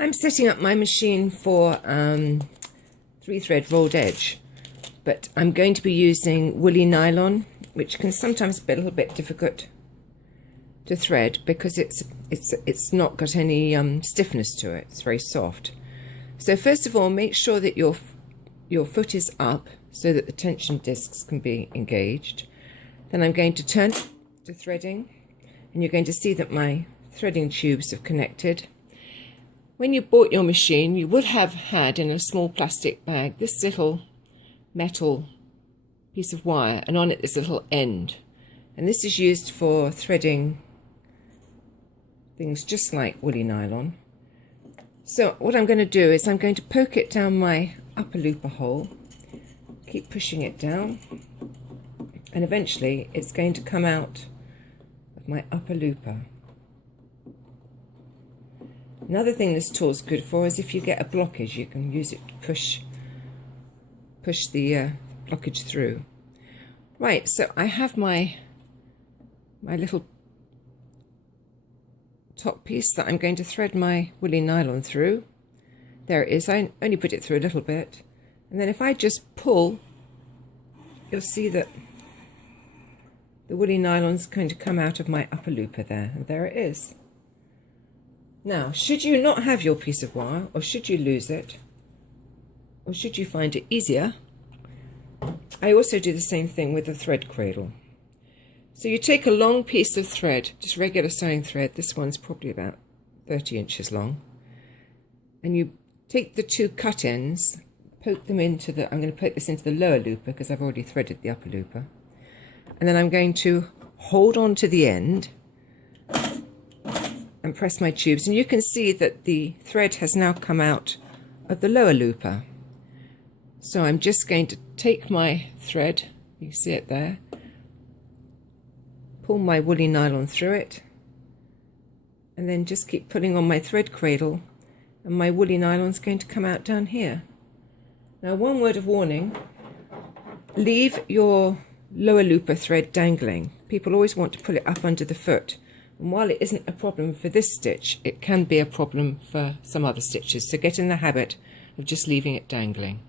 I'm setting up my machine for 3-thread rolled edge, but I'm going to be using Woolly Nylon, which can sometimes be a little bit difficult to thread because it's not got any stiffness to it. It's very soft. So first of all, make sure that your foot is up so that the tension discs can be engaged. Then I'm going to turn to threading, and you're going to see that my threading tubes have connected. When you bought your machine, you would have had in a small plastic bag this little metal piece of wire, and on it this little end. And this is used for threading things just like Woolly Nylon. So what I'm going to do is I'm going to poke it down my upper looper hole, keep pushing it down, and eventually it's going to come out of my upper looper. Another thing this tool is good for is if you get a blockage, you can use it to push the blockage through. Right, so I have my little top piece that I'm going to thread my Woolly Nylon through. There it is. I only put it through a little bit, and then if I just pull, you'll see that the Woolly Nylon's going to come out of my upper looper there, and there it is. Now, should you not have your piece of wire, or should you lose it, or should you find it easier, I also do the same thing with the thread cradle. So you take a long piece of thread, just regular sewing thread, this one's probably about 30 inches long, and you take the two cut ends, poke them into the, I'm going to poke this into the lower looper because I've already threaded the upper looper, and then I'm going to hold on to the end and press my tubes, and you can see that the thread has now come out of the lower looper. So I'm just going to take my thread, you see it there, pull my Woolly Nylon through it, and then just keep pulling on my thread cradle, and my Woolly Nylon is going to come out down here. Now, one word of warning: leave your lower looper thread dangling. People always want to pull it up under the foot. And while it isn't a problem for this stitch, it can be a problem for some other stitches, so get in the habit of just leaving it dangling.